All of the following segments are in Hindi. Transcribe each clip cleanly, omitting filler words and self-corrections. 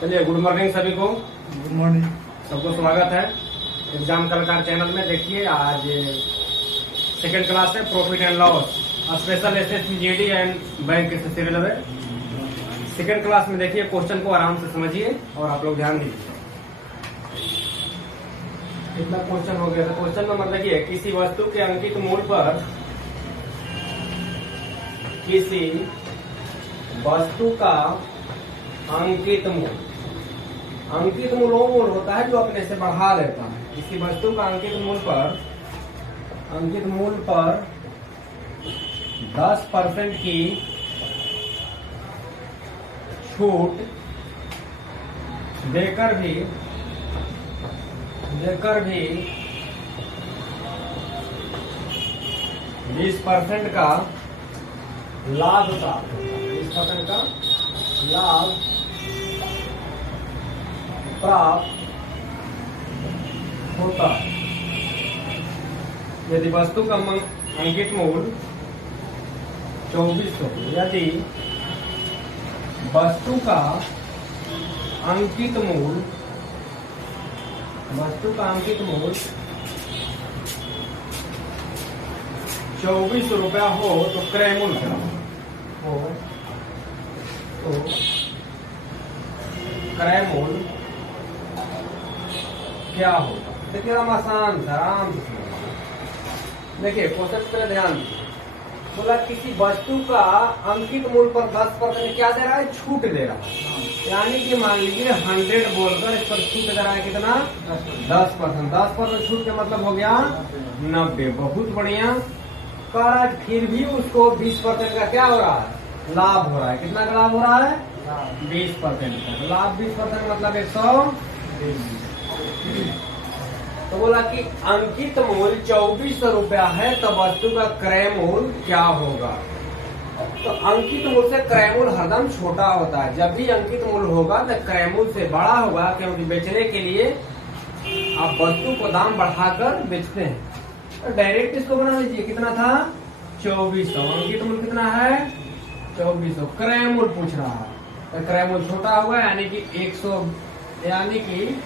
चलिए, गुड मॉर्निंग सभी को। Good morning. सबको स्वागत है एग्जाम कलाकार चैनल में। देखिए, आज सेकंड क्लास है profit and loss special SSC GD and bank से रिलेटेड। सेकंड क्लास में देखिए, क्वेश्चन को आराम से समझिए और आप लोग ध्यान दीजिए। कितना क्वेश्चन हो गया था? क्वेश्चन नंबर देखिए, किसी वस्तु के अंकित मूल्य पर किसी वस्तु का अंकित मूल्य, अंकित मूल्य वो मूल्य होता है जो अपने से बढ़ा लेता है। किसी वस्तु का अंकित मूल्य पर 10% की छूट देकर भी 20% का लाभ प्राप्त होता है। 20% का लाभ प्राप्त होता है यदि वस्तु का अंकित मूल्य 2400। यदि वस्तु का अंकित मूल्य 2400 रुपया हो तो क्रय मूल्य हो तो क्रय मूल्य क्या होगा? देखिए, हम आसान था, आराम से देखिए क्वेश्चन पे ध्यान दीजिए। बोला किसी वस्तु का अंकित मूल्य पर 10% क्या दे रहा है? छूट दे रहा है। यानी कि मान लीजिए 100 बोलकर इस पर छूट दे रहा है कितना? 10%। 10% छूट का मतलब हो गया 90। बहुत बढ़िया। कह रहा है फिर भी उसको 20% का क्या हो रहा है? लाभ हो रहा है। कितना का लाभ हो रहा है? 20% का लाभ। 20% मतलब 120। तो बोला कि अंकित मूल्य 2400 रुपया है, तो वस्तु का क्रय मूल्य क्या होगा? तो अंकित मूल्य से क्रय मूल्य हरदम छोटा होता है। जब भी अंकित मूल्य होगा तो क्रय मूल्य से बड़ा होगा, क्योंकि बेचने के लिए आप वस्तु को दाम बढ़ाकर बेचते हैं। तो डायरेक्ट इसको बना लीजिए। कितना था? 2400। अंकित मूल्य कितना है? 2400। क्रय मूल्य पूछ रहा है तो क्रय मूल्य छोटा होगा, यानी कि 100, यानी कि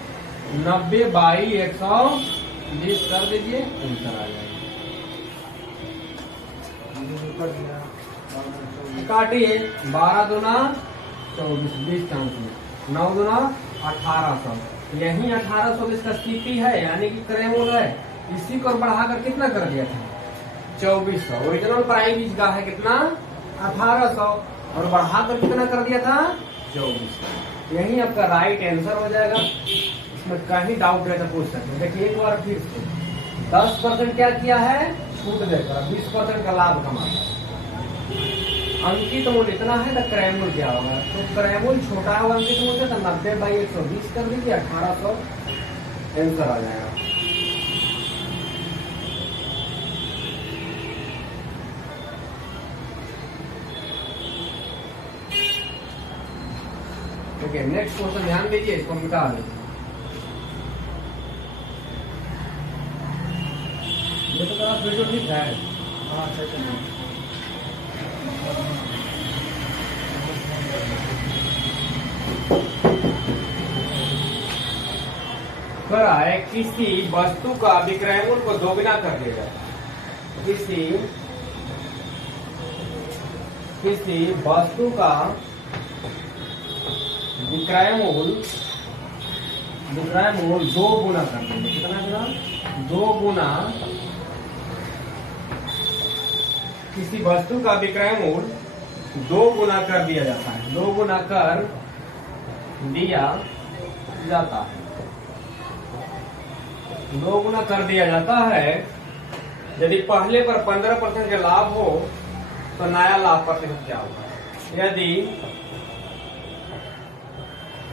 90/120 कर दीजिए, आंसर आ जाएगा। काटिए। 12 दूना 24, 20 चांस में 9 दूना 1800। यही 1800 इसका सीपी है, यानी कि क्रय मूल्य है। इसी को बढ़ाकर कितना कर दिया था? 2400। ओरिजिनल प्राइस का है कितना? 1800, और बढ़ाकर कितना कर दिया था? 2400। यही आपका राइट आंसर हो जाएगा। इसमें कहीं डाउट रहे तो पूछ सकते हैं। देखिए एक बार फिर से 10% क्या किया है? छूट देकर 20% का लाभ कमाया। अंकित मूल्य इतना है तो क्रय मूल्य क्या होगा? तो क्रय मूल्य छोटा होगा अंकित मूल्य से, तो 90/120 कर दीजिए, 1800 आंसर आ जाएगा। ठीक है, नेक्स्ट क्वेश्चन ध्यान दीजिए, इसको मिटा दीजिए। ये तो आप वीडियो ठीक है। हाँ, करा है किसी वस्तु का विक्रय मूल्य को दोगुना कर दिया जाए। किसी वस्तु का विक्रय मूल्य 2 गुना कर देंगे। कितना गुना? 2 गुना। किसी वस्तु का विक्रय मूल्य 2 गुना कर दिया जाता है। 2 गुना कर दिया जाता है। 2 गुना कर दिया जाता है। यदि पहले पर 15% का लाभ हो तो नया लाभ प्रतिशत क्या होगा? यदि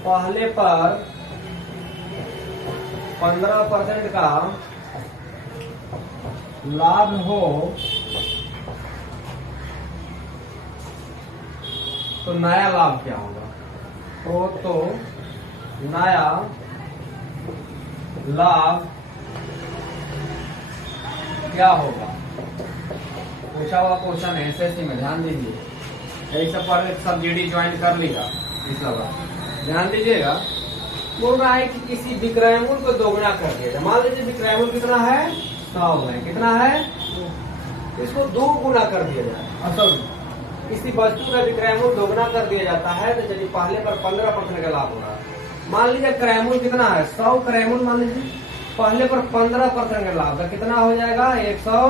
पहले पर 15% का लाभ हो तो नया लाभ क्या होगा? तो नया लाभ क्या होगा? पूछा हुआ क्वेश्चन है एसएससी में, ध्यान दीजिए। यही सब पर सब जीडी ज्वाइन कर लेगा इस बार। ध्यान दीजिएगा, बोल रहा है कि किसी विक्रय मूल्य को दोगुना कर दिया जाए। मान लीजिए विक्रय मूल्य कितना है, 100 है, कितना है, इसको 2 गुना कर दिया जाए। असल किसी वस्तु का विक्रय मूल्य दोगुना कर दिया जाता है तो यदि पहले पर 15% का लाभ हो रहा है। मान लीजिए क्रय मूल्य कितना है, 100 क्रय मूल्य मान लीजिए, पहले पर 15% का लाभ, तो कितना हो जाएगा 100।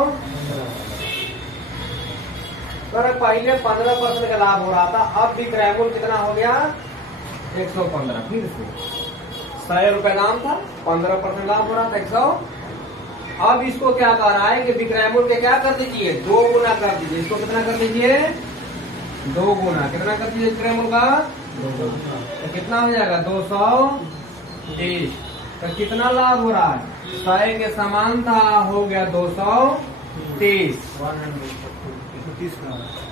पहले 15% का लाभ हो रहा था, अब विक्रय मूल्य कितना हो गया 115। फिर से 100 रुपए दाम था, 15% लाभ हो रहा था 100। अब इसको क्या कह रहा है कि विक्रय मूल्य क्या कर दीजिए, 2 गुना कर दीजिए। इसको कितना कर दीजिए, 2 गुना। कितना कर दीजिए विक्रय मूल्य का, 2 गुना। तो कितना हो जाएगा 230। तो कितना लाभ हो रहा है, 100 के समान था, हो गया 230।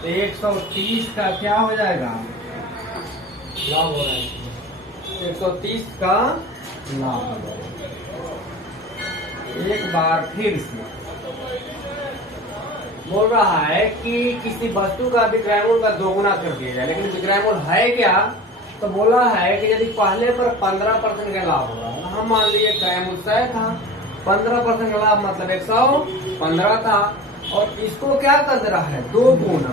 130 का क्या हो जाएगा, लाभ हो रहा है, 130 का लाभ हो जाएगा। एक बार फिर से बोल रहा है कि किसी वस्तु का विक्रय मूल्य का 2 गुना कर दिया जाए, लेकिन विक्रय मूल्य है क्या, तो बोला है कि यदि पहले पर 15% का लाभ हो रहा है, हम मान लीजिए क्रय मूल्य 100 था, 15% का लाभ मतलब 115 था, और इसको क्या कर दे रहा है 2 गुना।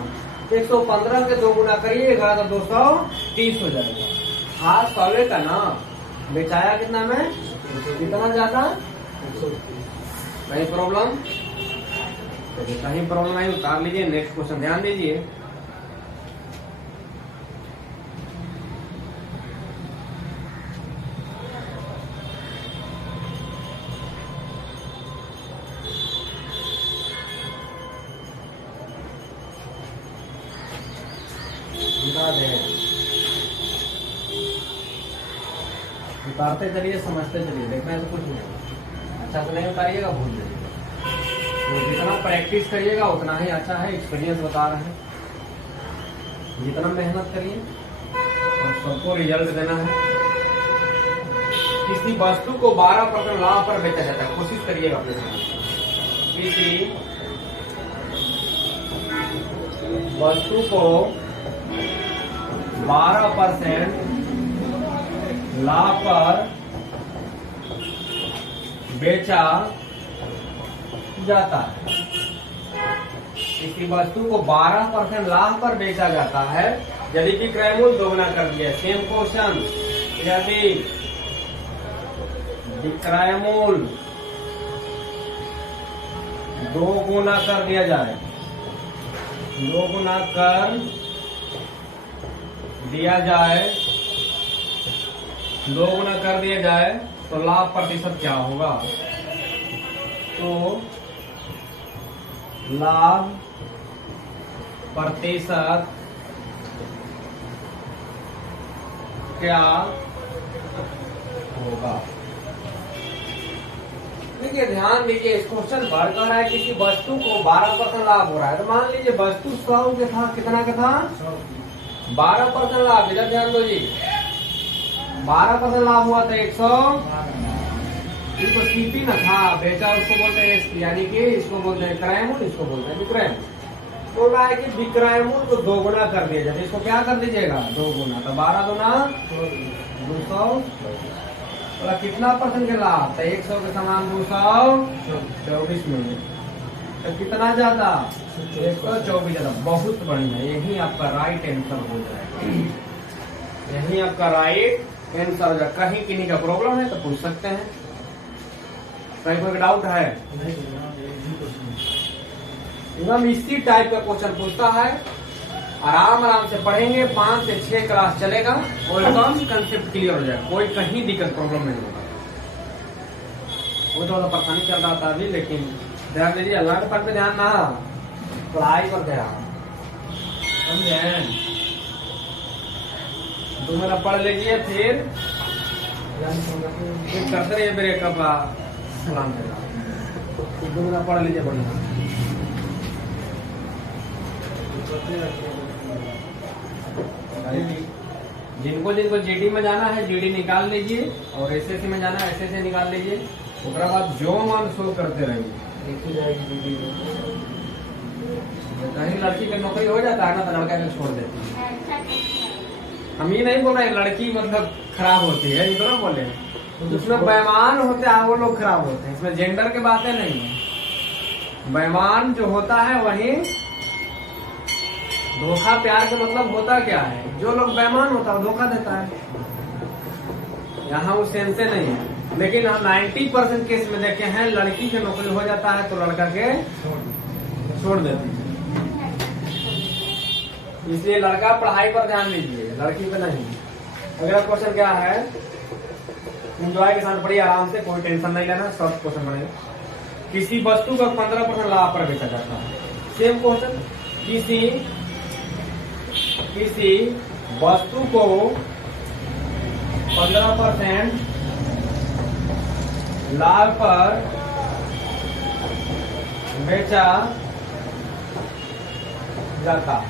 115 के 2 गुना करिएगा तो 230 हो जाएगा। हाँ 100 का ना बेचाया कितना में, कितना ज्यादा, नहीं प्रॉब्लम, कहीं प्रॉब्लम नहीं, उतार लीजिए। नेक्स्ट क्वेश्चन ध्यान दीजिए। उतारते चलिए, समझते चलिए, देखना है तो कुछ नहीं, अच्छा से नहीं उतारिएगा भूल जाइएगा। तो जितना प्रैक्टिस करिएगा उतना ही अच्छा है, एक्सपीरियंस बता रहे हैं। जितना मेहनत करिए और सबको रिजल्ट देना है। किसी वस्तु को 12% लाभ पर बेचा जाता है, कोशिश करिएगा अपने साथ। किसी वस्तु को 12% लाभ पर बेचा जाता है। किसी वस्तु को 12% लाभ पर बेचा जाता है यदि विक्रय मूल्य दोगुना कर दिया। सेम क्वेश्चन, यदि विक्रय मूल्य 2 गुना कर दिया जाए, 2 गुना कर दिया जाए, 2 गुना कर दिया जाए तो लाभ प्रतिशत क्या होगा, तो लाभ प्रतिशत क्या होगा। देखिए ध्यान दीजिए, इस क्वेश्चन पर कह रहा है किसी वस्तु को 12% लाभ हो रहा है। तो मान लीजिए वस्तु 100 के था, कितना का था 12% लाभ। इधर ध्यान दो जी, 12% लाभ हुआ था 100, इसको सीपी न था, बेचा उसको बोलते हैं एसपी, यानी कि इसको बोलते हैं क्रय मूल्य, इसको बोलते हैं विक्रय मूल्य। बोल रहा है कि विक्रय मूल्य को 2 गुना कर दिया जाए, इसको क्या कर दीजिएगा 2 गुना, तो 12 दूना 200, कितना परसेंट के लाभ, तो 100 के समान 224 मिले, तो कितना ज्यादा 124 ज्यादा। बहुत बढ़िया, यही आपका राइट आंसर हो जाएगा, यही आपका राइट आंसर हो जाएगा। कहीं किन्हीं का प्रॉब्लम है तो पूछ सकते हैं, कहीं कोई डाउट है, एकदम इसी टाइप का क्वेश्चन पूछता है। आराम आराम से पढ़ेंगे, 5 से 6 क्लास चलेगा और एकदम कंसेप्ट क्लियर हो जाएगा, कोई कहीं दिक्कत प्रॉब्लम नहीं होगा। वो थोड़ा परेशानी चल रहा था अभी, लेकिन ध्यान दीजिए, अल्लाह के पास पे ध्यान ना, पढ़ाई पर ध्यान, समझे। 2 महीना पढ़ लीजिए, फिर करते रहिए ब्रेकअप, सलाम देगा, 2 महीना पढ़ लीजिए बढ़िया। जिनको जिनको जीडी में जाना है जीडी निकाल लीजिए, और एसएससी में जाना है एसएससी निकाल लीजिए, उसके बाद जो मन शो करते रहिए, एक ही जाएगी जीडी में। कहीं लड़की की नौकरी हो जाता है ना तो लड़का को छोड़ देती है। हम ये नहीं बोल रहे लड़की मतलब खराब होती है, ये तो ना बोले। उसमें बेईमान होते हैं वो लोग खराब होते हैं, इसमें जेंडर की बातें नहीं है। बेईमान जो होता है वही धोखा। प्यार का मतलब होता क्या है, जो लोग बेईमान होता है वो धोखा देता है। यहाँ वो सेंसे नहीं है। लेकिन हम 90% केस में देखे हैं लड़की की नौकरी हो जाता है तो लड़का के छोड़ देते हैं। इसलिए लड़का पढ़ाई पर ध्यान दीजिए, लड़की पे नहीं। अगला क्वेश्चन क्या है, एंजॉय के साथ पढ़िए आराम से, कोई टेंशन नहीं लेना, सब क्वेश्चन पढ़ेगा। किसी वस्तु का 15% लाभ पर बेचा जाता है। सेम क्वेश्चन, किसी वस्तु को 15% लाभ पर बेचा जाता है।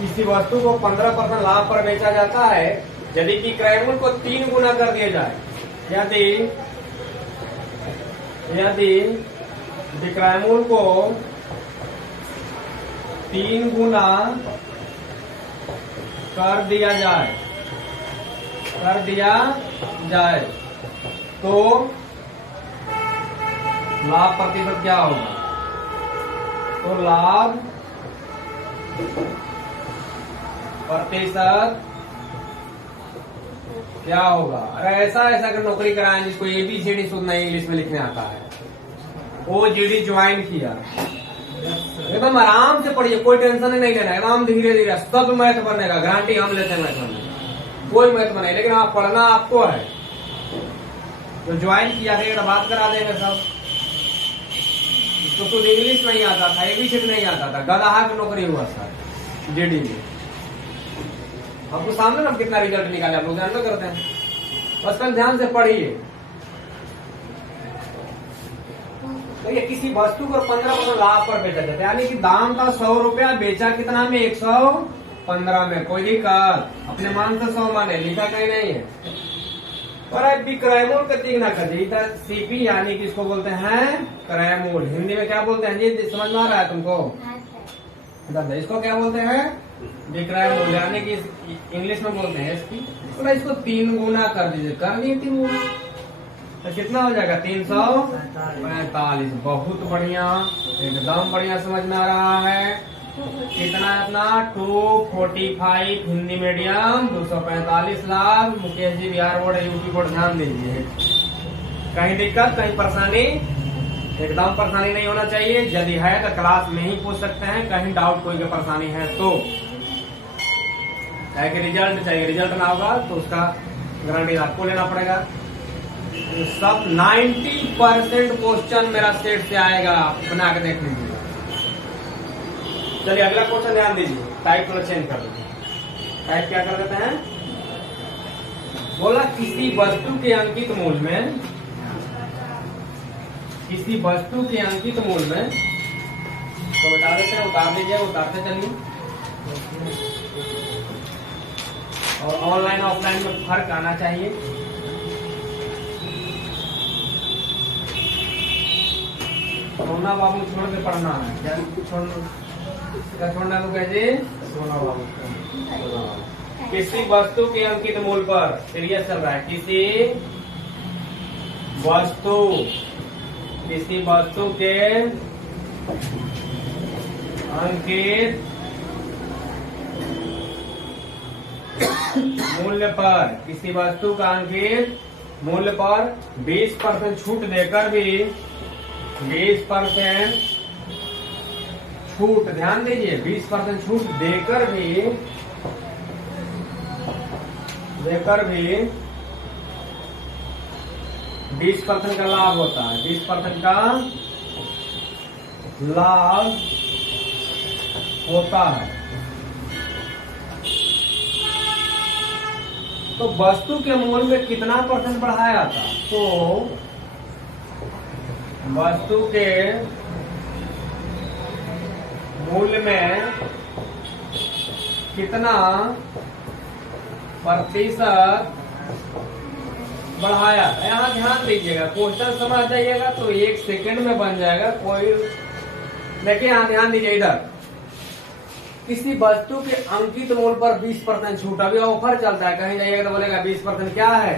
किसी वस्तु को 15% लाभ पर बेचा जाता है यदि कि क्रय मूल्य को 3 गुना कर दिया जाए। यदि विक्रय मूल्य को 3 गुना कर दिया जाए तो लाभ प्रतिशत क्या होगा? तो लाभ प्रतिशत क्या होगा? अरे ऐसा अगर नौकरी कराएं जिसको ABCD शुद्ध नहीं इंग्लिश में लिखने आता है, OGD ज्वाइन किया, एकदम आराम से पढ़िए, कोई टेंशन नहीं लेना, एकदम धीरे धीरे सब मैथ बनेगा, गारंटी हम लेते हैं मैथ बनने, कोई मैथ बने। लेकिन आप पढ़ना आपको है, तो ज्वाइन किया था बात करा देंगे सब। इसको खुद इंग्लिश नहीं आता था, ABCD नहीं आता था, गधा की नौकरी हुआ था JD में। आपको सामने ना कितना रिजल्ट निकाले, आप लोग ध्यान में करते हैं, बस कल ध्यान से पढ़िए। तो ये किसी वस्तु को 15% लाभ पर बेचा जाता है, यानी कि दाम था 100 रुपया, बेचा कितना में? 115 में। कोई दिक्कत? अपने मान से 100 माने, लिखा कहीं नहीं है। और विक्रय मूल्य का 3 गुना कर दिया, CP यानी कि इसको बोलते हैं क्रय मूल्य। हिंदी में क्या बोलते हैं जी, समझ में आ रहा है तुमको? इसको क्या बोलते हैं? विक्रय मूल्य, यानी कि इंग्लिश में बोलते हैं SP। तो इसको 3 गुना कर दीजिए, कर दिए 3 गुना, तो कितना हो जाएगा? 345। बहुत बढ़िया, एकदम बढ़िया, समझ में आ रहा है। कितना अपना 245 Hindi medium, 245 lakh. Mukesh ji Bihar board UP board, ध्यान दीजिए। कहीं दिक्कत, कहीं परेशानी? एकदम परेशानी नहीं होना चाहिए। यदि है तो क्लास में ही पूछ सकते हैं, कहीं डाउट कोई की परेशानी है तो। चाहे रिजल्ट ना होगा तो उसका गारंटी आपको लेना पड़ेगा। सब 90% क्वेश्चन मेरा सेट से आएगा, बना के देख लीजिए। चलिए अगला क्वेश्चन ध्यान दीजिए, टाइप थोड़ा चेंज कर दीजिए। टाइप क्या कर देते हैं? बोला किसी वस्तु के अंकित मूल्य में, किसी वस्तु के अंकित मूल्य में, तो बता देते हैं, उतार लीजिए, उतारते चलिए। और ऑनलाइन ऑफलाइन में फर्क आना चाहिए। सोना बाबू छोड़ के पढ़ना है, क्या छोड़ना को कहिए? सोना बाबू। किसी वस्तु के अंकित मूल्य पर, सीरियस चल रहा है, किसी वस्तु के अंकित मूल्य पर, किसी वस्तु का अंकित मूल्य पर 20% छूट देकर भी, 20% छूट, ध्यान दीजिए, 20% छूट देकर भी 20% का लाभ होता है, 20% का लाभ होता है। तो वस्तु के मूल्य में कितना % बढ़ाया था? तो वस्तु के मूल्य में कितना प्रतिशत बढ़ाया? यहाँ ध्यान दीजिएगा, क्वेश्चन समझ जाइएगा तो 1 सेकेंड में बन जाएगा। कोई देखिए, यहाँ ध्यान दीजिए, इधर किसी वस्तु के अंकित मूल्य पर 20% छूट। अभी ऑफर चलता है, कहीं जाइएगा तो बोलेगा 20% क्या है,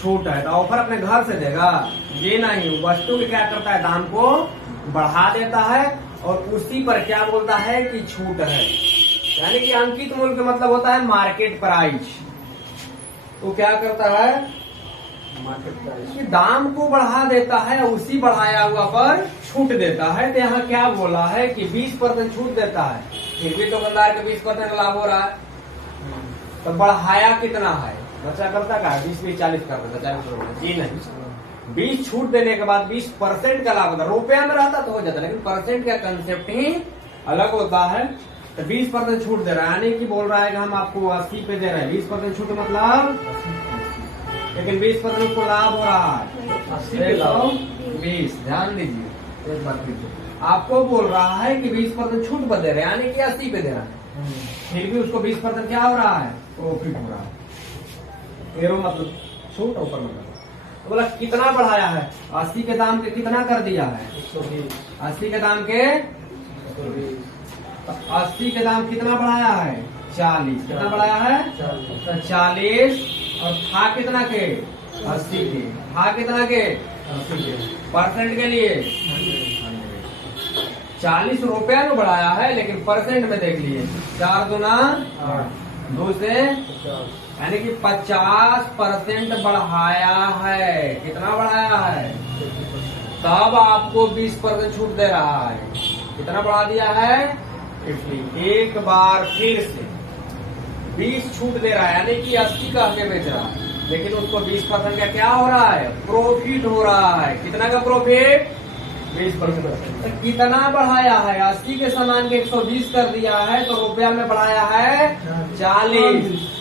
छूट है। तो ऑफर अपने घर से देगा, ये नहीं, वस्तु के क्या करता है, दाम को बढ़ा देता है और उसी पर क्या बोलता है कि छूट है। यानी कि अंकित मूल्य का मतलब होता है मार्केट प्राइस। तो क्या करता है, मार्केट प्राइस कि दाम को बढ़ा देता है, उसी बढ़ाया हुआ पर छूट देता है। तो यहाँ क्या बोला है कि 20% छूट देता है, फिर भी दुकानदार के 20% लाभ हो रहा है। तो बढ़ाया कितना है, बच्चा करता का 20 40 कर देता, 40 रुपए, जी नहीं, 20 छूट देने के बाद 20% का लाभ होता है। रुपया में रहता तो हो जाता, लेकिन परसेंट का कंसेप्ट ही अलग होता है। तो 20% छूट दे रहा है, यानी कि बोल रहा है कि हम आपको 80 पे दे रहे हैं, 20% छूट मतलब, लेकिन 20% को लाभ हो रहा है 120। ध्यान दीजिए एक बात, आपको बोल रहा है कि 20% छूट पर दे रहे हैं, यानी कि 80 पे दे रहा है, फिर भी उसको 20% क्या हो रहा है, प्रॉफिट हो रहा है। एरो मतलब छूट, ऊपर मतलब तो बोला कितना बढ़ाया है, 80 के दाम के कितना कर दिया है, 80 के दाम के 80 के दाम कितना बढ़ाया है, 40। कितना बढ़ाया है, 40। और था कितना के, 80 के, था कितना के, 80 के, परसेंट के लिए 40 रुपया में बढ़ाया है, लेकिन परसेंट में देख लिए 4 दूना 2 से, यानी कि 50% बढ़ाया है। कितना बढ़ाया है, तब आपको 20% छूट दे रहा है। कितना बढ़ा दिया है, इसलिए एक बार फिर से 20 छूट दे रहा है, यानी कि 80 का हमें बेच रहा है, लेकिन उसको 20% का क्या हो रहा है, प्रॉफिट हो रहा है। कितना का प्रॉफिट, 20%। तो कितना बढ़ाया है, 80 के सामान के 120 कर दिया है, तो रुपया में बढ़ाया है 40।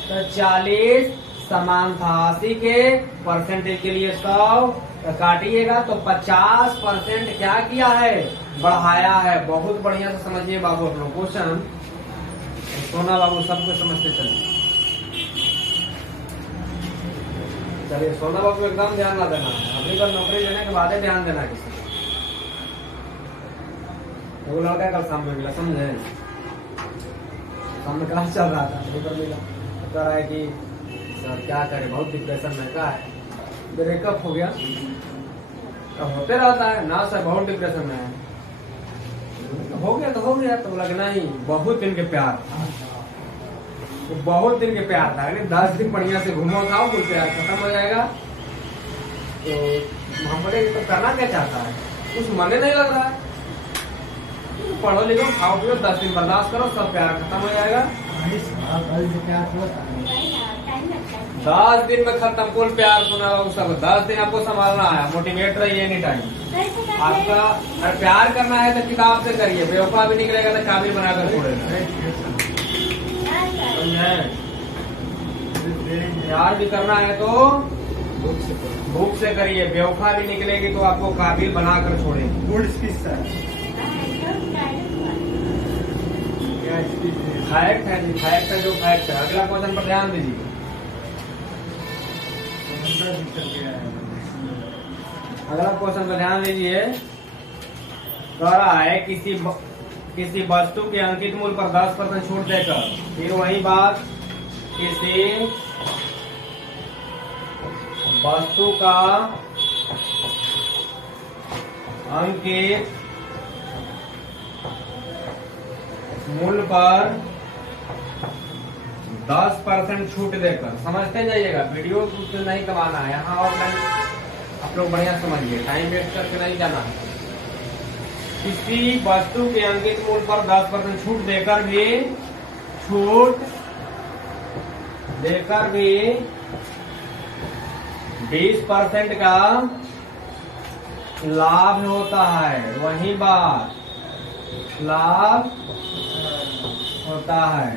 तो 40 सामान था 80 के, परसेंटेज के लिए 100 काटिएगा तो 50% क्या किया है, बढ़ाया है। बहुत बढ़िया से समझिए बाबू आप लोग क्वेश्चन, सोना बाबू सबको समझते चलिए। चलिए सोना बाबू एकदम ध्यान ना देना है, अभी कल नौकरी लेने के बाद ध्यान देना है किसी को। वो लड़का कल शाम में मिला, समझे, सामने क्लास चल रहा था, मिला, कह रहा है कि सर क्या करे, बहुत डिप्रेशन में का है, ब्रेकअप हो गया। अब होते रहता है ना सर, बहुत डिप्रेशन में है, हो गया तो हो गया। तो बोला कि नहीं, बहुत दिन के प्यार था, बहुत दिन के प्यार था, 10 दिन बढ़िया से घूमो खाओ, कुछ प्यार खत्म हो जाएगा। तो हम बोले तो करना क्या चाहता है, कुछ मन नहीं लग रहा है, पढ़ो लिखो खाओ पियो, 10 दिन बर्दाश्त करो, सब प्यार खत्म हो जाएगा। 10 दिन में खत्म कुल प्यार, सुना सब 10 दिन आपको संभालना है, मोटिवेट रहिए एनी टाइम। आपका अगर प्यार करना है तो किताब से करिए, बेवफा भी निकलेगा तो काबिल बनाकर छोड़ेगा। प्यार भी करना है तो भूख से करिए, बेवफा भी निकलेगी तो आपको काबिल बनाकर छोड़ेगी। फैक्ट है जी, फैक्ट है जो फैक्ट है। अगला क्वेश्चन पर ध्यान दीजिए। अगला क्वेश्चन पर ध्यान दीजिए, कह रहा है किसी वस्तु के अंकित मूल्य पर 10% छूट देकर, फिर वही बात, किसी वस्तु का अंकित मूल्य पर 10% छूट देकर, समझते जाइएगा, वीडियो से नहीं कमाना है, यहाँ ऑनलाइन आप लोग बढ़िया समझिए, टाइम वेस्ट करके नहीं जाना है। किसी वस्तु के अंकित मूल्य पर 10% छूट देकर भी 20% का लाभ होता है। वही बात, लाभ होता है।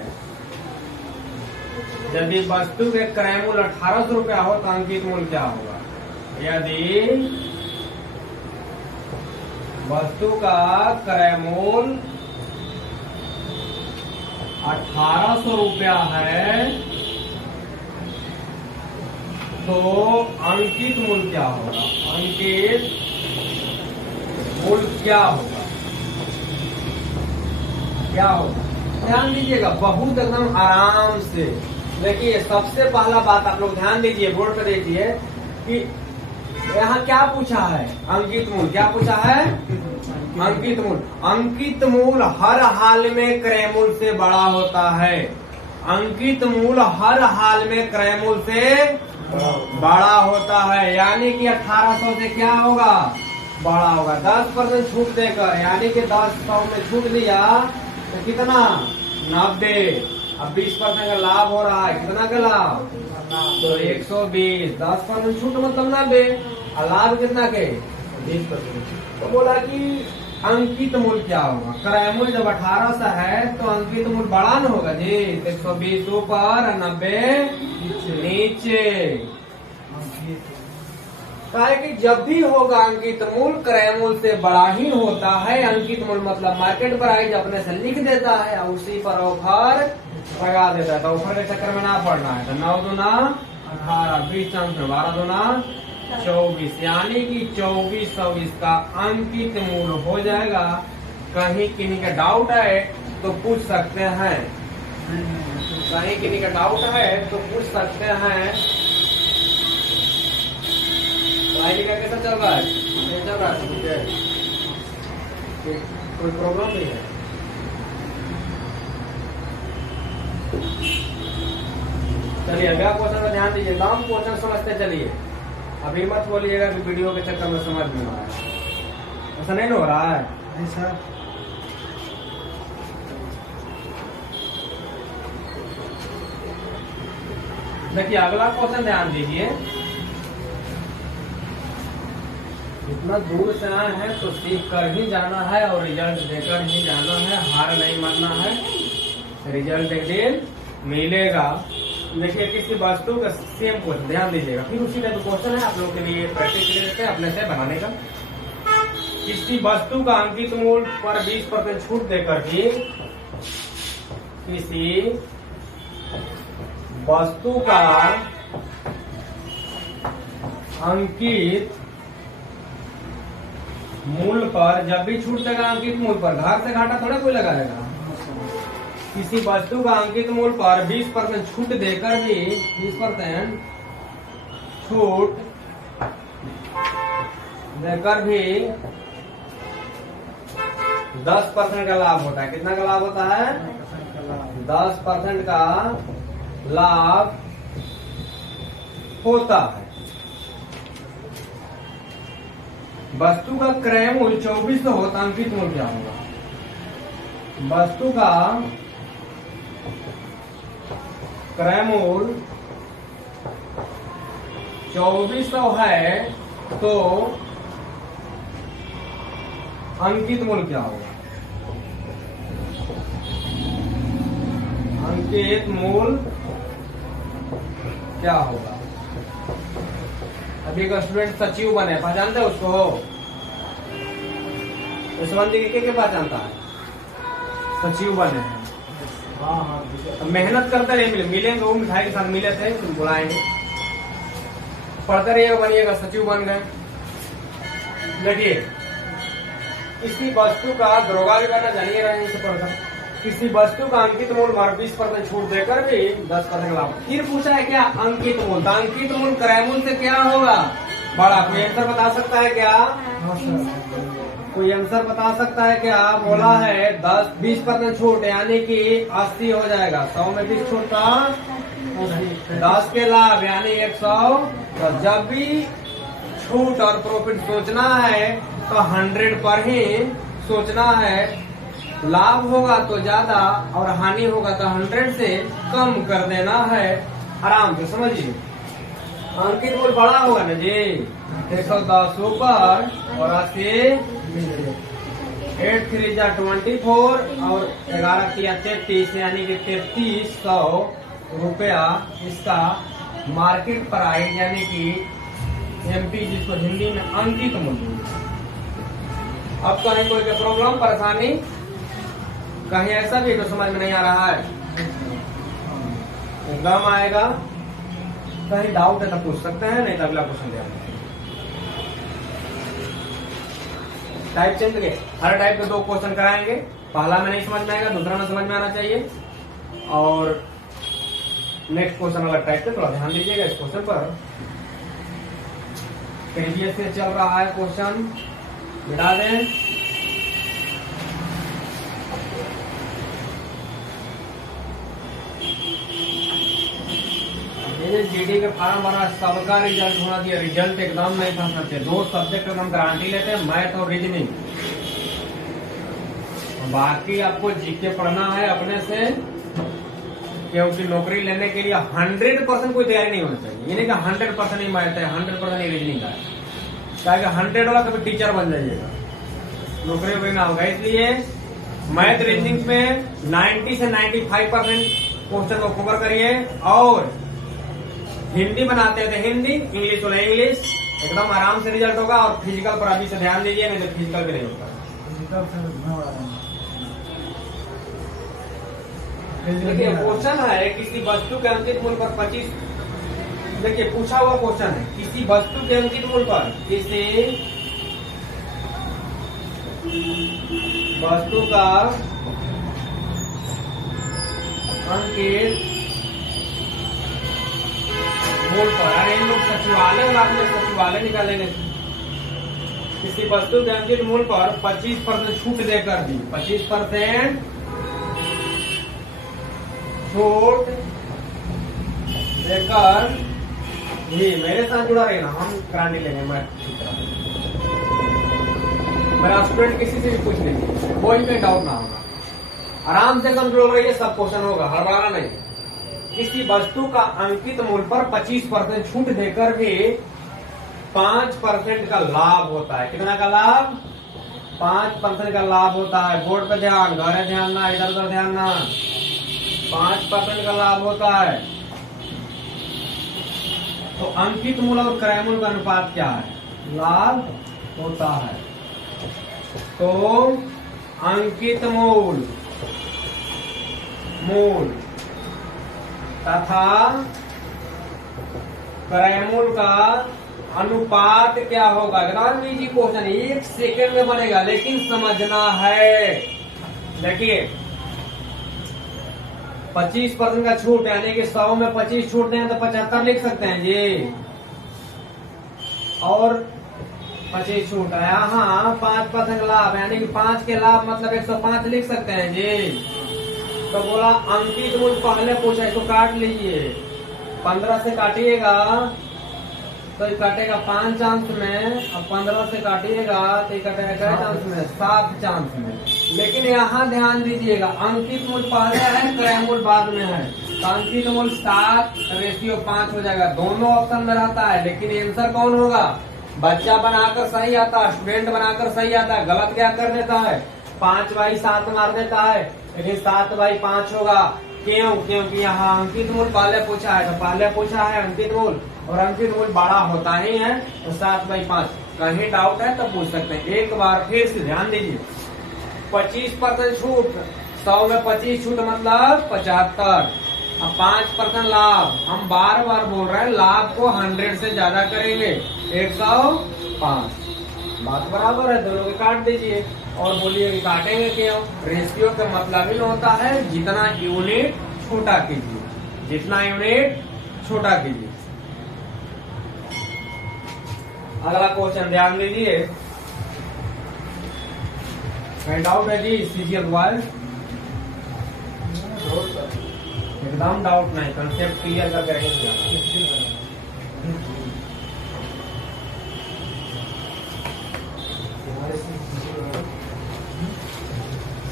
यदि वस्तु के क्रय मूल्य 1800 रुपया हो तो अंकित मूल्य क्या होगा, यदि वस्तु का क्रय मूल्य 1800 रुपया है तो अंकित मूल्य क्या होगा, अंकित मूल्य क्या होगा, क्या होगा, ध्यान दीजिएगा बहुत एकदम आराम से। देखिए सबसे पहला बात आप लोग ध्यान दीजिए, बोर्ड पे देखिए कि यहाँ क्या पूछा है, अंकित मूल। क्या पूछा है? अंकित मूल। अंकित मूल हर हाल में क्रय मूल से बड़ा होता है। अंकित मूल हर हाल में क्रय मूल से बड़ा होता है, यानी कि 1800 से क्या होगा? बड़ा होगा। 10% छूट देकर, यानी कि 10 में छूट दिया तो कितना? 90। अब 20% का लाभ हो रहा है, कितना का लाभ? तो 120। 10% छूट मतलब 90, और लाभ कितना के? 20%। तो बोला कि अंकित मूल क्या होगा? क्रय मूल जब 1800 है तो अंकित मूल बड़ा न होगा जी। 120 ऊपर, 90 नीचे। कहे कि जब भी होगा अंकित मूल क्रय मूल से बड़ा ही होता है। अंकित मूल मतलब मार्केट प्राइस अपने से लिख देता है और उसी पर ऑफर लगा देता है। तो ऑफर के चक्कर में ना पड़ना है। तो 9 दूना 18, 20 चांस में 12 दूना 24, यानी कि 2400 इसका अंकित मूल हो जाएगा। कहीं किन्हीं का डाउट है तो पूछ सकते हैं, कहीं किन्हीं का डाउट है तो पूछ सकते हैं। पढ़ाई का कैसा चल रहा है? चल रहा है, ठीक है, कोई प्रॉब्लम नहीं है। चलिए अगला क्वेश्चन में ध्यान दीजिए। लॉन्ग क्वेश्चन समझते चलिए, अभी मत बोलिएगा कि वीडियो के चक्कर में समझ में आ रहा है। ऐसा नहीं हो रहा है? नहीं सर। देखिए अगला क्वेश्चन ध्यान दीजिए। इतना दूर से आए हैं तो सीख कर ही जाना है और रिजल्ट देकर ही जाना है, हार नहीं मानना है। रिजल्ट एक दिन मिलेगा। देखिए किसी वस्तु का सेम क्वेश्चन ध्यान दीजिएगा, फिर उसी का जो क्वेश्चन है आप लोगों के लिए प्रैक्टिस ले लेते हैं अपने से बनाने का। किसी वस्तु का अंकित मूल पर 20% छूट देकर ही किसी वस्तु का अंकित मूल पर, जब भी छूट देगा अंकित मूल पर, घर से घाटा थोड़ा कोई लगाएगा। किसी वस्तु का अंकित मूल पर 20% छूट देकर भी 20% छूट देकर भी 10% का लाभ होता है। कितना का लाभ होता है? 10% का लाभ होता है। वस्तु का क्रय मूल्य 2400 हो तो अंकित मूल्य क्या होगा? वस्तु का क्रय मूल्य 2400 है तो अंकित मूल्य क्या होगा? अंकित मूल्य क्या होगा? अभी एक स्टूडेंट सचिव बने, पहचानते हैं उसको? यशवंत जी के पहचानता है? सचिव बने हैं। हाँ, मेहनत करते रहे, मिलेंगे वो मिठाई के साथ मिले थे, बुलाएंगे। पढ़ते रहिएगा, बनिएगा, सचिव बन गए। देखिए किसी वस्तु का दरोगा भी बनना जानिए रहे इसे पढ़कर। किसी वस्तु का अंकित मूल्य पर 20% छूट देकर भी 10% लाभ। फिर पूछा है क्या? अंकित मूल्य। अंकित मूल्य क्रय मूल्य से क्या होगा? बड़ा। कोई आंसर बता सकता है क्या? कोई आंसर बता सकता है क्या? बोला है 20% छूट, यानी कि 80 हो जाएगा। 100 में 20 छूट का 10 के लाभ, यानी 100। तो जब भी छूट और प्रॉफिट सोचना है तो 100 पर ही सोचना है। लाभ होगा तो ज्यादा और हानि होगा तो 100 से कम कर देना है। आराम से समझिए। अंकित मूल्य बड़ा होगा ना जी, 110 ऊपर और 80, 8 3 जा 24 और 11 3 33, यानी कि 3300 रुपया इसका मार्केट प्राइस, यानी कि एमपी, जिसको हिंदी में अंकित मूल्य। अब कहीं कोई का प्रॉब्लम, परेशानी, कहीं ऐसा भी तो समझ में नहीं आ रहा है? एकदम आएगा। कहीं डाउट है तो पूछ सकते हैं, नहीं तो अगला क्वेश्चन दे। टाइप चेंज के हर टाइप के 2 क्वेश्चन कराएंगे। पहला में नहीं समझ में आएगा, दूसरा में समझ में आना चाहिए। और नेक्स्ट क्वेश्चन वाला टाइप पे थोड़ा ध्यान दीजिएगा इस क्वेश्चन पर। प्रीवियस से चल रहा है क्वेश्चन, मिटा दें। जीडी का फॉर्म भरा, सबका रिजल्ट होना चाहिए, रिजल्ट एकदम नहीं फंसना चाहिए। 2 सब्जेक्ट में हम गारंटी लेते हैं, मैथ और रीजनिंग। बाकी आपको जीके पढ़ना है अपने से, क्योंकि नौकरी लेने के लिए 100% कोई तैयारी नहीं होनी चाहिए। ये नहीं कि 100% ही मैथ है, 100% ही रीजनिंग है, ताकि 100 वाला कभी टीचर बन जाइएगा, नौकरी वोकरी ना होगा। इसलिए मैथ रीजनिंग में 90 से 95% क्वेश्चन को कवर करिए। और हिंदी बनाते हैं तो हिंदी, इंग्लिश वाला इंग्लिश, एकदम आराम से रिजल्ट होगा। और फिजिकल पर अभी से ध्यान दीजिए, नहीं तो फिजिकल भी नहीं होगा। देखिए क्वेश्चन है, किसी वस्तु के अंकित मूल्य पर 25, देखिए पूछा हुआ क्वेश्चन है, किसी वस्तु के अंकित मूल्य पर, किसी वस्तु का अंकित मूल्य पर, अरे इन लोग सचिवालय निकालेंगे। किसी वस्तु के अंकित मूल्य पर 25% छूट देकर दी, 25% छूट देकर ही, मेरे साथ जुड़ा रहेगा, हम क्रांति लेंगे। मेरा स्टूडेंट किसी से भी पूछ लीजिए, कोई भी डाउट ना होगा, आराम से कंट्रोल रहिए, सब क्वेश्चन होगा, हड़बड़ाना नहीं। किसी वस्तु का अंकित मूल्य पर 25% छूट देकर भी 5% का लाभ होता है। कितना का लाभ? 5% का लाभ होता है। बोर्ड पे ध्यान, घरे ध्यान ना, इधर उधर ध्यान ना, 5% का लाभ होता है। तो अंकित मूल्य और क्रय मूल्य का अनुपात क्या है? लाभ होता है। तो अंकित मूल्य तथा क्रय मूल्य का अनुपात क्या होगा? इजी क्वेश्चन, 1 सेकेंड में बनेगा, लेकिन समझना है। देखिए 25% का छूट, यानी कि 100 में 25 छूट दें तो 75 लिख सकते हैं जी। और 25 छूट है, हाँ 5% लाभ, यानी कि 5 के लाभ मतलब 105 लिख सकते हैं जी। तो बोला अंकित मूल्य पहले पूछा, इसको काट लीजिए, 15 से काटिएगा तो ये कटेगा 5 चांस में, अब 15 से काटिएगा तो ये कटेगा क्या चांस में? 7 चांस में। लेकिन यहाँ ध्यान दीजिएगा, अंकित मूल्य पहले है, क्रय मूल्य बाद में है। तो अंकित मूल्य 7:5 हो जाएगा, दोनों ऑप्शन में रहता है। लेकिन आंसर कौन होगा? बच्चा बनाकर सही आता है, स्टूडेंट बनाकर सही आता है, गलत क्या कर देता है? 5/7 मार देता है, लेकिन 7/5 होगा। क्यों? क्योंकि यहाँ अंकित मूल्य पहले पूछा है, तो पहले पूछा है अंकित मूल्य, और अंकित मूल्य बड़ा होता ही है, तो 7/5। कहीं डाउट है तो पूछ सकते हैं। एक बार फिर से ध्यान दीजिए, 25% छूट, 100 में 25 छूट मतलब 75, अब 5% लाभ। हम बार बार बोल रहे हैं, लाभ को 100 से ज्यादा करेंगे, 105। बात बराबर है, दोनों के काट दीजिए। और बोलिए कि काटेंगे क्यों? रेशियो का मतलब ही होता है जितना यूनिट छोटा कीजिए, जितना यूनिट छोटा कीजिए। अगला क्वेश्चन ध्यान दीजिए, कहीं डाउट है जी? सीजीएल वाइज एकदम डाउट नहीं, कंसेप्ट क्लियर करके रहेंगे।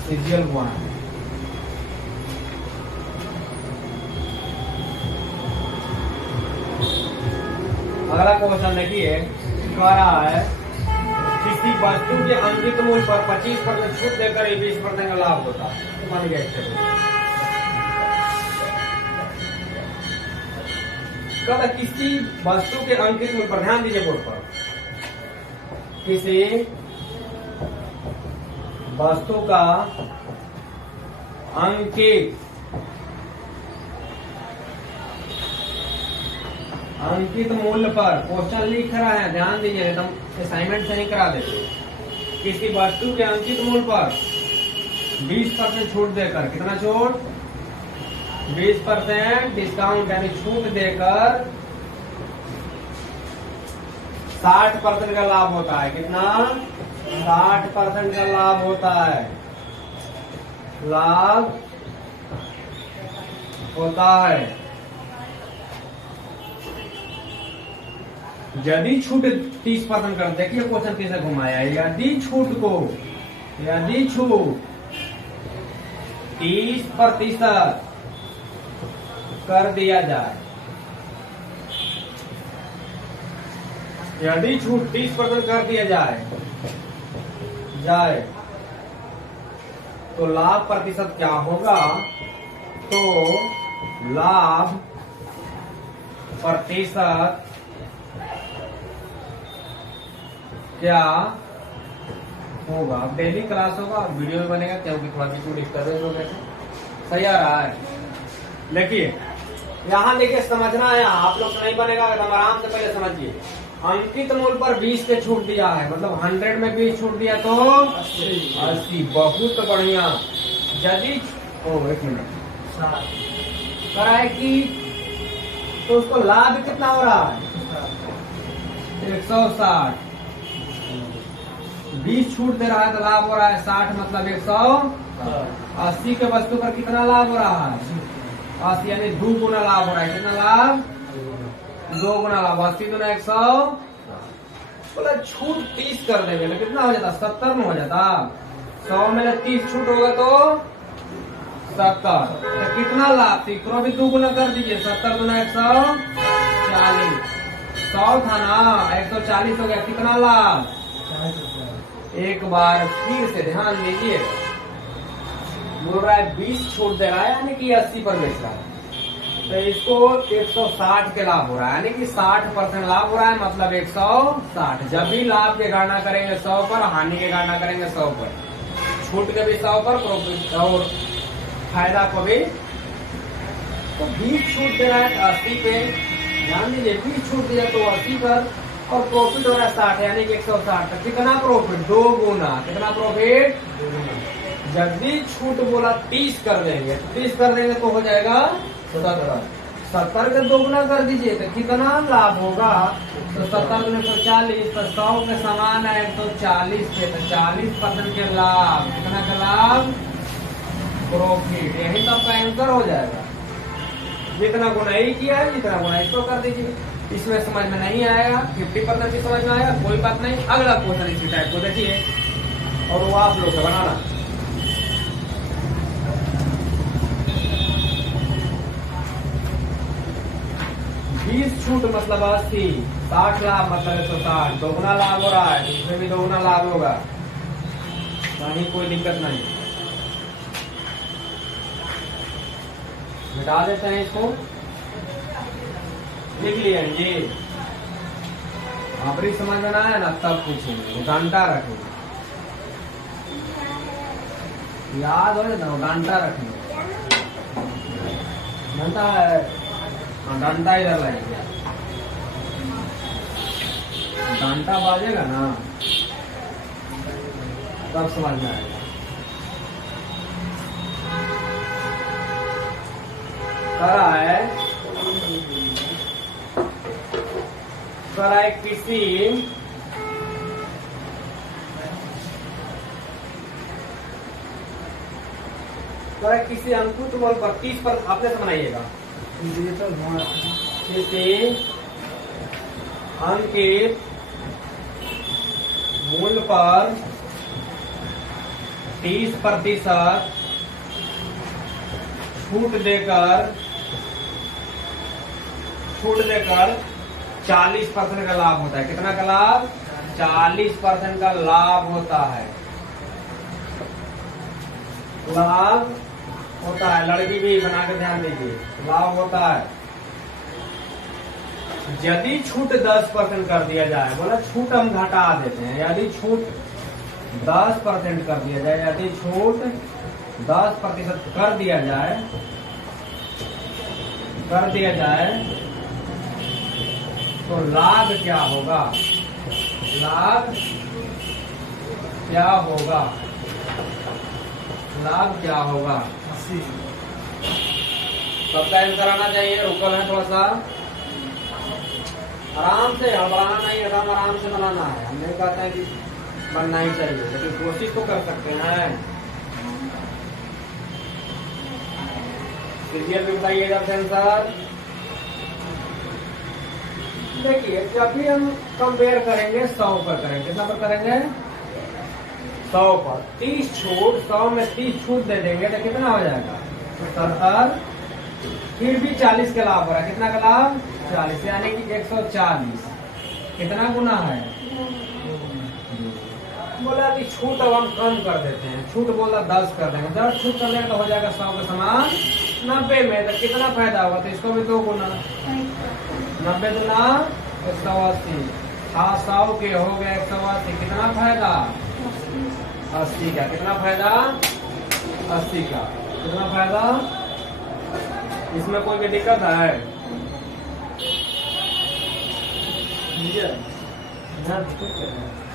सीजीएल 1 अगला क्वेश्चन देखिए, कह रहा है किसी वस्तु के अंकित मूल्य पर 25% छूट देकर 20% का लाभ होता है। तो मान गया कब किसी वस्तु के अंकित मूल्य पर, ध्यान दीजिए बोर्ड पर, किसी वस्तु का अंकित मूल्य पर, क्वेश्चन लिख रहा है, ध्यान दीजिए, एकदम असाइनमेंट से नहीं करा देते। किसी वस्तु के अंकित मूल्य पर 20% छूट देकर, कितना छूट? 20% डिस्काउंट यानी छूट देकर 60% का लाभ होता है। कितना? 60% का लाभ होता है, लाभ होता है। यदि छूट 30% कर, देखिए क्वेश्चन कैसे घुमाया। यदि छूट 30% कर दिया जाए, यदि छूट 30% कर दिया जाए तो लाभ प्रतिशत क्या होगा? तो लाभ प्रतिशत क्या होगा? डेली क्लास होगा, वीडियो भी बनेगा क्योंकि थोड़ा सी डिस्टर्बेंस हो गया। सही आ रहा है? देखिए यहाँ देखिए, समझना है आप लोग से नहीं बनेगा, एकदम आराम से पहले समझिए। अंकित मूल्य पर 20 के छूट दिया है, मतलब 100 में 20 छूट दिया तो 80। बहुत बढ़िया। यदि एक मिनट कराए कि तो उसको लाभ कितना हो रहा है? 160। 20 छूट दे रहा है तो लाभ हो रहा है 60, मतलब 180 के वस्तु पर कितना लाभ हो रहा है? 80, यानी 2 गुना लाभ हो रहा है। कितना लाभ? 2 गुना लाभ। 80 गुना 100, बोला छूट 30 कर देंगे तो कितना हो जाता? 70 में हो जाता। 100 में 30 छूट होगा तो 70, तो कितना लाभ? तीसरा भी 2 गुना कर दीजिए। 70 गुना 140, 100 था ना, 140 हो गया। कितना लाभ? एक बार फिर से ध्यान दीजिए, बोल रहा है 20 छूट दे रहा है, यानी कि 80 पर बेच रहा है, तो इसको 160 के लाभ हो रहा है, यानी कि 60% लाभ हो रहा है, मतलब 160। जब भी लाभ की गणना करेंगे 100 पर, हानि की गणना करेंगे 100 पर, छूट के भी 100 पर, प्रॉफिट और फायदा को भी। तो 20 छूट दे रहा है 80 पे, ध्यान दीजिए 20 छूट दिया तो 80 पर, और प्रॉफिट हो रहा है 60, यानी कि 160। तो कितना प्रॉफिट? 2 गुना। कितना प्रॉफिट? यदि छूट बोला 30 कर देंगे, 30 कर देंगे तो हो जाएगा 70। 70 के 2 गुना कर दीजिए तो कितना लाभ होगा? तो 70 गुना 140, तो 100 के समान है 140 पे, तो 40% के लाभ। कितना का लाभ? प्रॉफिट। यही तो आपका आंसर हो जाएगा। जितना गुना ही किया है, जितना गुना इसको कर दीजिए। इसमें समझ में नहीं आएगा, 50% भी समझ में आएगा, कोई बात नहीं। अगला क्वेश्चन इसी टाइप को देखिए, और वो आप लोग को बनाना। छूट मतलब 80, 60 लाभ मतलब 160, 2 गुना लाभ हो रहा है, इसमें भी 2 गुना लाभ होगा, कहीं कोई दिक्कत नहीं। मिटा देते हैं इसको, लिख लिया जी। आपरी समझ में आया ना, तब पूछेंगे, घंटा रखेंगे, याद हो ना, घंटा रखेंगे, घंटा है, घंटा इधर लगेगा, घंटा बाजेगा ना तब समझ में आएगा। कराए किसी किसी अंकुत बल पर 30 पर, आपने से बनाइएगा, किसी अंकित मूल्य पर 30% छूट देकर 40% का लाभ होता है। कितना का लाभ? 40% का लाभ होता है, लाभ होता है। लड़की भी बना के ध्यान दीजिए, लाभ होता है। यदि छूट 10% कर दिया जाए, बोला छूट हम घटा देते हैं, यदि छूट 10% कर दिया जाए, यदि छूट 10% कर दिया जाए तो लाभ क्या होगा? लाभ क्या होगा? लाभ क्या होगा? 80। सबका आंसर आना चाहिए। रुकल है थोड़ा सा, आराम से, हड़बड़ाना नहीं, एकदम आराम से बनाना है। हम नहीं कहते हैं कि बनना ही चाहिए, लेकिन कोशिश तो कर सकते हैं। सीरियल भी बताइए जब से आंसर। देखिए, जब भी हम कंपेयर करेंगे 100 पर करेंगे, कितना पर करेंगे? 100 पर 30 छूट, 100 में 30 छूट दे देंगे तो कितना हो जाएगा? 70। फिर भी 40 का लाभ हो रहा है। कितना का लाभ? 40, यानी कि 140। कितना गुना है? बोला कि छूट अब हम कम कर देते हैं। छूट बोला 10 कर देंगे, 10 छूट कर देंगे तो हो जाएगा 100 के समान 90 में। तो कितना फायदा होगा? तो इसको भी 2 गुना, 90 गुना 180। 100 के हो गए 180, कितना फायदा? 80 का। कितना फायदा? 80 का। कितना फायदा? इसमें कोई भी दिक्कत है?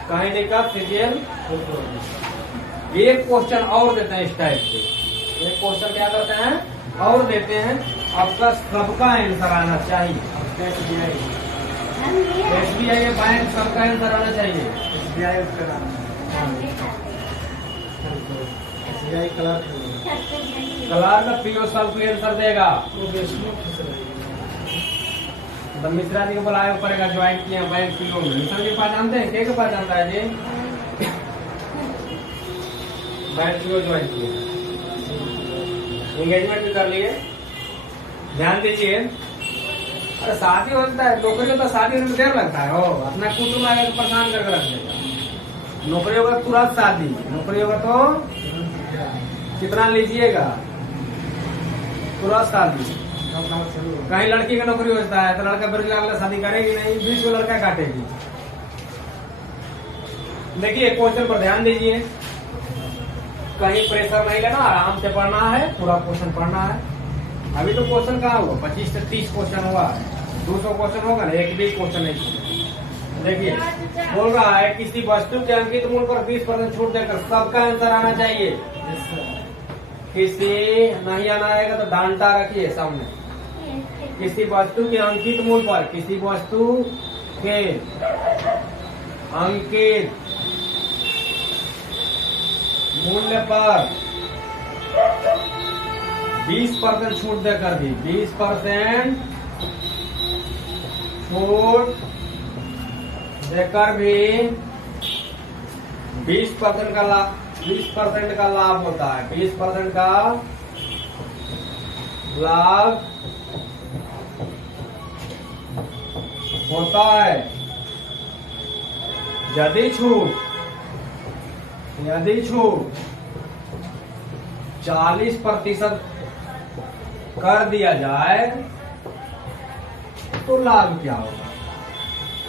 कहीं दिक्कत? सीरियल एक क्वेश्चन और देते हैं इस टाइप से। एक क्वेश्चन क्या करते हैं और देते हैं, आपका सबका आंसर आना चाहिए। SBI बैंक सबका आंसर आना चाहिए। कलर का पीओ सबको आंसर देगा। तो मिश्रा जी को बुलाया पड़ेगा, ज्वाइन किया बैंक पीओ में। मिश्रा जी पहचानते हैं? के पहचानता है जी? बैंक पीओ ज्वाइन किया, एंगेजमेंट भी कर लिए। ध्यान दीजिए, अरे शादी होता है, नौकरी होता है, शादी होने में देर लगता है। हो अपना कुटुंब आएगा तो परेशान करके रख देगा। नौकरी होगा तुरंत शादी, नौकरी होगा तो कितना लीजिएगा? तुरंत शादी। कहीं लड़की का नौकरी होता है तो लड़का बेरोजगार वाला शादी करेगी नहीं, बीच में लड़का काटेगी। देखिए क्वेश्चन पर ध्यान दीजिए, कहीं प्रेशर नहीं लेना, आराम से पढ़ना है, पूरा क्वेश्चन पढ़ना है। अभी तो क्वेश्चन कहाँ हुआ? 25 से 30 क्वेश्चन हुआ है, 200 क्वेश्चन होगा ना, एक भी क्वेश्चन नहीं। देखिए बोल रहा है किसी वस्तु के अंकित मूल्य पर 20% छूट देकर सबका आंसर आना चाहिए। किसी नहीं आना आएगा तो डांटा रखिए सामने। किसी वस्तु के अंकित मूल्य पर, किसी वस्तु के अंकित मूल्य पर 20% छूट देकर भी, 20% छूट देकर भी 20% का लाभ, 20% का लाभ होता है। 20% का लाभ होता है। यदि छूट 40% कर दिया जाए तो लाभ क्या होगा?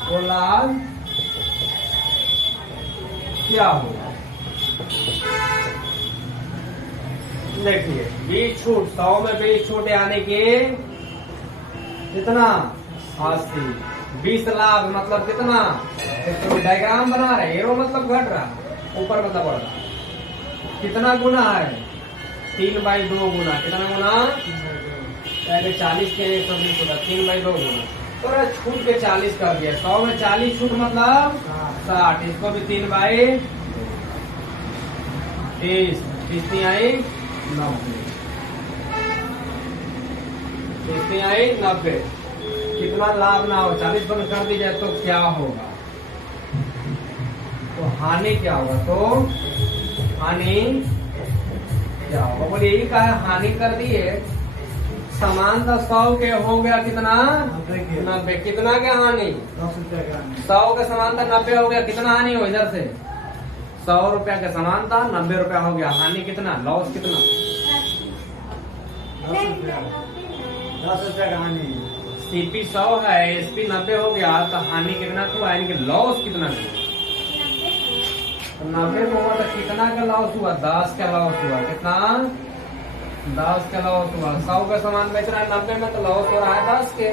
तो लाभ क्या होगा? देखिए 20 छूट, 100 में 20 छूट यानी कि कितना? 80। 20 लाभ मतलब कितना? तो डायग्राम बना रहे, एरो मतलब घट रहा, ऊपर मतलब बढ़ रहा। कितना गुना है? 3/2 गुना। कितना गुना? पहले 40 के 120 होता, 3/2 गुना। तो छूट के 40 कर दिया। 100 में 40 छूट मतलब 60। इसको भी 3/30, 30 आई 90, 30 आई 90। कितना लाभ ना हो, 40% कर दी जाए तो क्या होगा? तो हानि क्या होगा? तो हानि क्या होगा? बोलिए, यही कहा हानि कर दिए। समान था 100 के, हो गया कितना? 90। कितना क्या हानि? 10 रुपया का। 100 के समान था, 90 हो गया। कितना हानि हो? इधर से 100 रुपया के समान था, 90 रुपया हो गया। हानि कितना? लॉस कितना? 10 रुपया। 10 रुपया का हानि। CP 100 है, SP 90 हो गया, तो हानि कितना हुआ? यानी कि लॉस कितना हुआ? 90 में हुआ तो कितना का लॉस हुआ? 10 का लॉस हुआ। कितना? 10 का लॉस हुआ। 100 का सामान बेच रहा है 90 में, तो लॉस हो रहा है 10 के।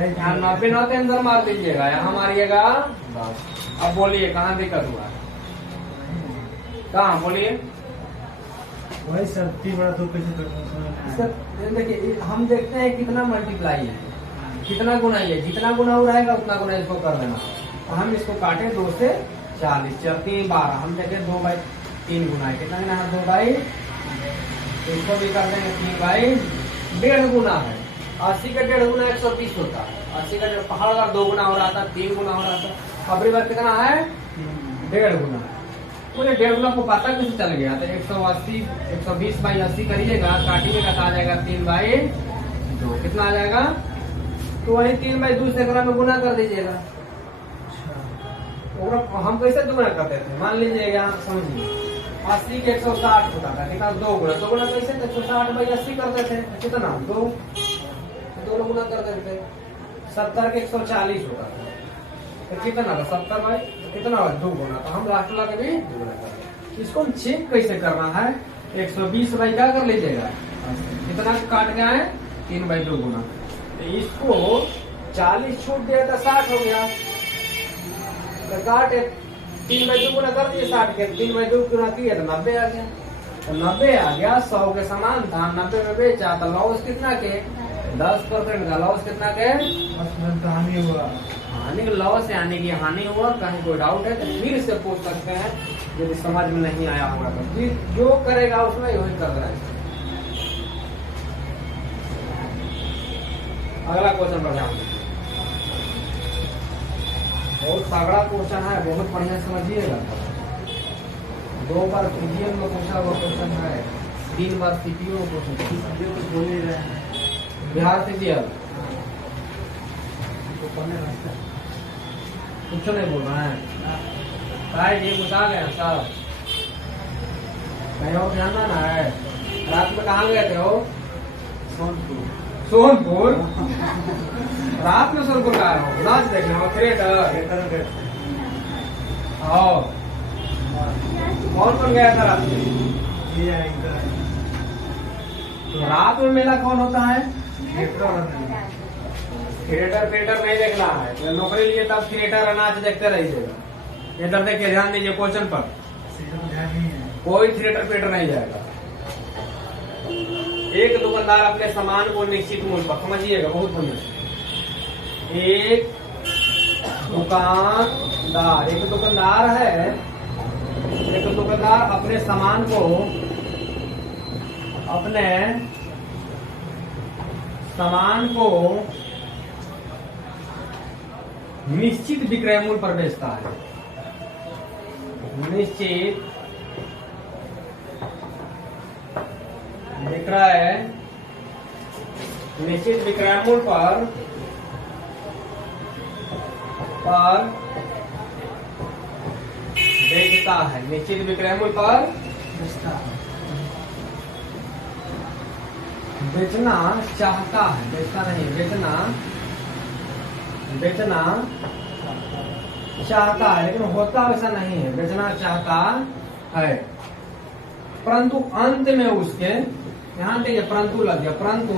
यहाँ 90 ना तो आंसर मार दीजिएगा, यहाँ मारिएगा 10। अब बोलिए कहाँ दिक्कत हुआ है? कहाँ बोलिए? वही सब्जी बड़ा तो कैसे समझ इसका देखिए हम देखते हैं कितना मल्टीप्लाई है, कितना गुना है, जितना गुना हो रहेगा उतना गुना इसको कर देना। तो हम इसको काटे 2 से 40, 4 3 12, हम देखे 2/3 गुना है, कितना गुना है 2/, इसको भी कर देंगे 3/1.5 गुना है। 80 का 1.5 गुना 120 होता है। 80 का पहाड़ का 2 गुना हो रहा था, 3 गुना हो रहा था, अब बार कितना है 1.5 गुना। मुझे 1.5 गुना को पता कैसे चल गया? तो 180 120/80 करिएगा, काटिएगा तो आ जाएगा 3/2, कितना आ जाएगा? तो वही 3/2 से एकरा में गुना कर दीजिएगा। हम कैसे दुगुना करते थे? मान लीजिए यहाँ समझिए 80 के 160 होता था, कितना 2 गुना, 2 गुना कैसे? 160/80 करते थे, कितना 2 गुना कर देते। 70 के 140 होता था, तो कितना था 70 कितना 2 गुना, तो हम लास्ट वाला भी 2 गुना कर दें। इसको हम चेक कैसे करना है? 120 बाई क्या कर लीजिएगा, कितना काट गया है 3/2 गुना, तो इसको 40 छूट दिया तो 60 हो गया, तो काट 3/2 गुना कर दिए 60 के, 3/2 गुना किया तो 90 आ गया, तो 90 आ गया। 100 के समान था, 90 में बेचा, तो लॉस कितना के 10% का लॉस, कितना के हानि हुआ। हानि का लॉस यानी कि हानि हुआ। कहीं कोई डाउट है तो फिर से पूछ सकते हैं, यदि समझ में नहीं आया होगा तो फिर जो करेगा उसमें वही कर रहा है। अगला क्वेश्चन पर जाऊंगे, बहुत तगड़ा क्वेश्चन है, बहुत बढ़िया समझिएगा। 2 बार पीजीएम में पूछा हुआ क्वेश्चन है, 3 बार सीपीओ में क्वेश्चन बोल ही रहे हैं बिहार से दिया, तो पढ़ने लगता है। कुछ नहीं बोल रहे हैं, ये बता गए साहब, कहीं और ध्यान ना है। रात में कहाँ गए थे हो? सोनपुर रात में सोनपुर का हो, नाच देखने हो, थिएटर आओ। कौन कौन गया था रात में? तो रात में मेला कौन होता है? थिएटर नहीं देखना है, तो नौकरी लिए तब थिएटर नाच देखते रहिएगा। इधर देखिए, ध्यान दीजिए क्वेश्चन पर, कोई थिएटर नहीं जाएगा। एक दुकानदार अपने सामान को निश्चित मूल्य पर, समझिएगा बहुत बढ़िया, एक दुकानदार है, एक दुकानदार अपने सामान को निश्चित विक्रय मूल्य पर बेचता है। निश्चित विक्रय मूल्य पर बेचता है, निश्चित विक्रय मूल्य पर बेचना चाहता है, बेचता नहीं, बेचना चाहता है, लेकिन होता वैसा नहीं है, बेचना चाहता है, परंतु अंत में उसके, ध्यान दीजिए परंतु लग गया, परंतु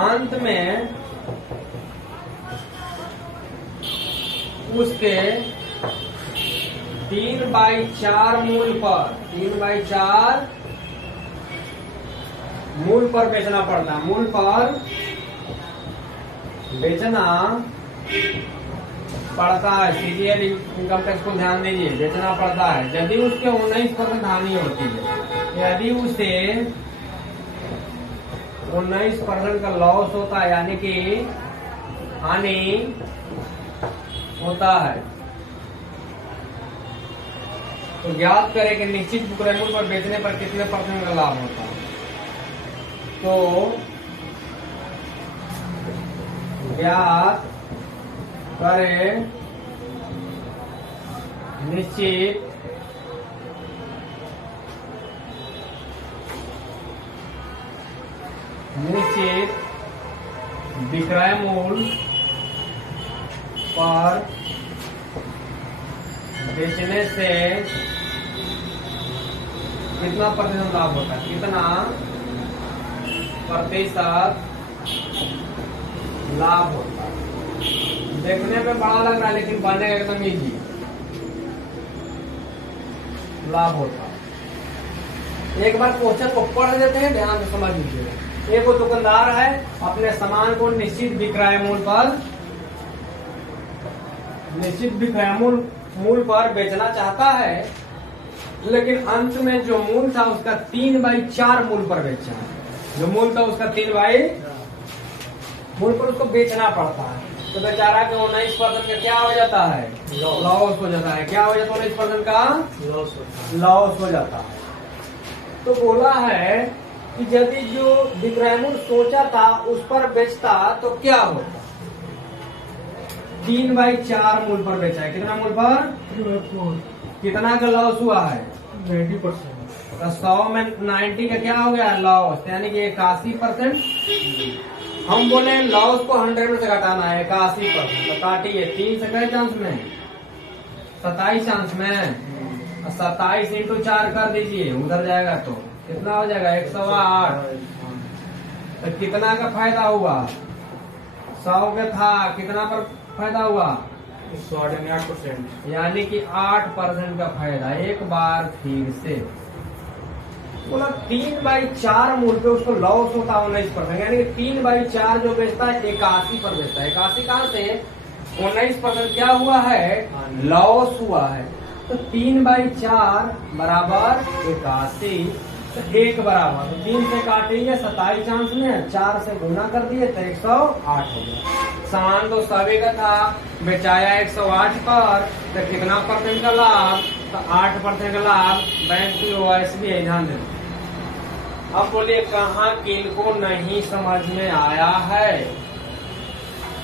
अंत में उसके 3/4 मूल्य पर बेचना पड़ता है, मूल्य पर बेचना पड़ता है। सीजीएल इनकम टैक्स को ध्यान दीजिए, बेचना पड़ता है यदि उसके 19% हानि होती है, यदि उसे 19% का लॉस होता है, यानी कि हानि होता है, तो ज्ञात करें कि निश्चित विक्रय मूल्य पर बेचने पर कितने % का लाभ होता है। तो ज्ञात करें निश्चित विक्रय मूल्य पर बेचने से कितना % लाभ होता है, कितना प्रतिशत लाभ होता है। देखने में बड़ा लग रहा है लेकिन बनेगा एकदम इजी। लाभ होता है। एक बार क्वेश्चन को पढ़ लेते हैं, ध्यान से समझ लीजिएगा। एक वो दुकानदार है, अपने सामान को निश्चित विक्रय मूल्य पर बेचना चाहता है, लेकिन अंत में जो मूल था उसका 3/4 मूल्य पर बेचा। जो मूल था उसका 3/4 मूल्य पर उसको बेचना पड़ता है। तो बेचारा के 19% का क्या हो जाता है? लॉस हो जाता है। क्या हो जाता है? 19% का लॉस हो जाता है। तो बोला है कि यदि जो विक्रय मूल्य सोचा था उस पर बेचता तो क्या होता? 3/4 मूल्य पर बेचा है। कितना मूल्य पर? कितना का लॉस हुआ है? 90%। तो 100 में 90 का क्या हो गया? लॉस, यानी कि 81%। हम बोले लॉस को 100 में से घटाना है 81%, तो काटिए 3 से कई चांस में? 27 चांस में। 27 इंटू 4 कर दीजिए, उधर जाएगा तो कितना हो जाएगा? 108। तो कितना का फायदा हुआ? 100 का था, कितना पर फायदा हुआ? 108%। यानी कि 8% का फायदा। एक बार फिर से बोला 3/4 मूल्य पे उसको लॉस होता है 19%, यानी कि 3/4 जो बेचता है 81 पर बेचता है। 81 कहाँ से? 19% क्या हुआ है? लॉस हुआ है। तो 3/4 बराबर 81, तो 1 बराबर, तो 3 से काटेंगे 27 चांस में, 4 से गुना कर दिए तो 108 हो गया। सामान तो सभी का था, बेचाया 108 पर, तो कितना % का लाभ? तो 8% का लाभ। बैंक की OSB ध्यान देना। अब बोलिए कहाँ किनको नहीं समझ में आया है?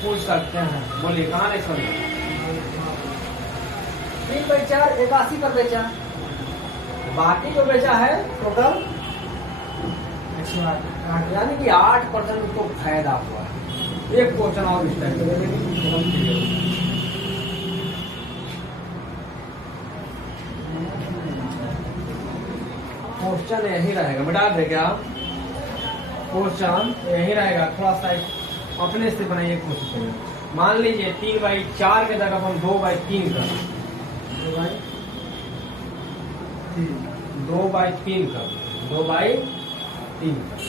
पूछ सकते हैं, बोलिए कहाँ नहीं समझ में? 3/4 81 पर बेचा, बाकी जो बेचा है टोटल 108। यानी कि 8% उसको फायदा हुआ है। एक क्वेश्चन और इस टाइप का क्वेश्चन यही रहेगा, मिटा दे क्या? क्वेश्चन यही रहेगा, थोड़ा सा अपने से बनाइए कोशिश करिए। मान लीजिए 3/4 के जगह हम 2/3 कर, 2/3 कर, 2/3 कर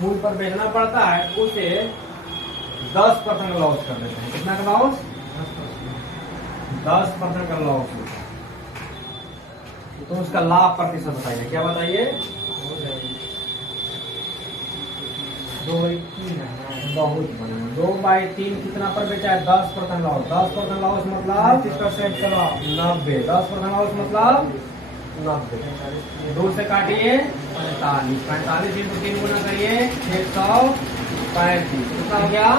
मूल पर बेचना पड़ता है, उसे 10% लॉस कर देते हैं। कितना का लॉस? 10% का लॉस होता है। तो उसका लाभ प्रतिशत बताइए, क्या बताइए? 2/3 बहुत बना। 2/3 कितना पर बेचा है? 10% लॉस। 10% लॉस मतलब 30% का लॉस। 90। 10% लॉस मतलब 90। 2 से काटिए 45। 45 इंटू 3 गुना करिए 135। कितना हो गया?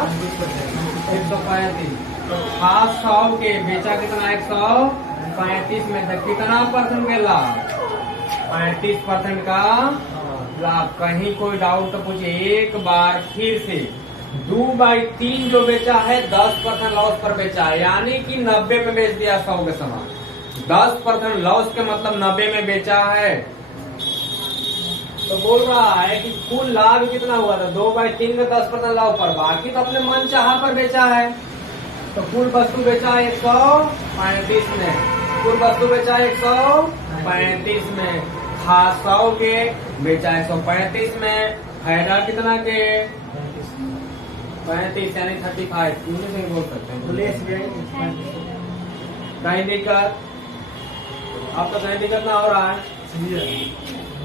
135। तो खास 100 के बेचा कितना? 135 में था, कितना % के लाभ? 35% का लाभ। कहीं कोई डाउट तो पूछिए एक बार फिर से। 2/3 जो बेचा है 10% लॉस पर बेचा है, यानी कि 90 में बेच दिया 100 के समान। 10% लॉस के मतलब 90 में बेचा है। तो बोल रहा है कि कुल लाभ कितना हुआ था? 2/3 में 10% लाभ पर, बाकी तो अपने मन चाहा पर बेचा है। तो कुल वस्तु बेचा है 135 में, कुल वस्तु बेचा है 135 में, खास 100 के बेचा है 135 में, फायदा कितना के? 35 यानी 35। दूसरे से बोल सकते हैं। बोलिए कहीं दिक्कत? आप तो कहीं दिक्कत ना हो रहा है?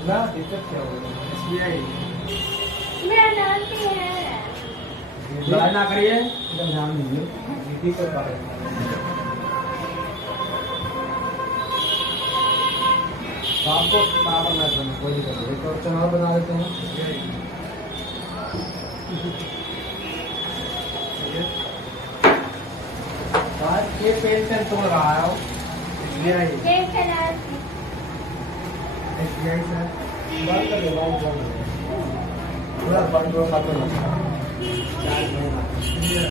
ना दिक्कत क्या होगा? SBI मेरा नाम भी है। लड़ाई ना करिए, एकदम ध्यान दीजिए। नीति को पढ़े। तो आपको बराबर मैच करना, कोई दिक्कत नहीं। एक क्वेश्चन और बना देते हैं। ये पेन तोड़ रहा है वो। SBI देख चला। SBI से बंद कर दो, बंद कर दो। पूरा बंद हो, खत्म हो।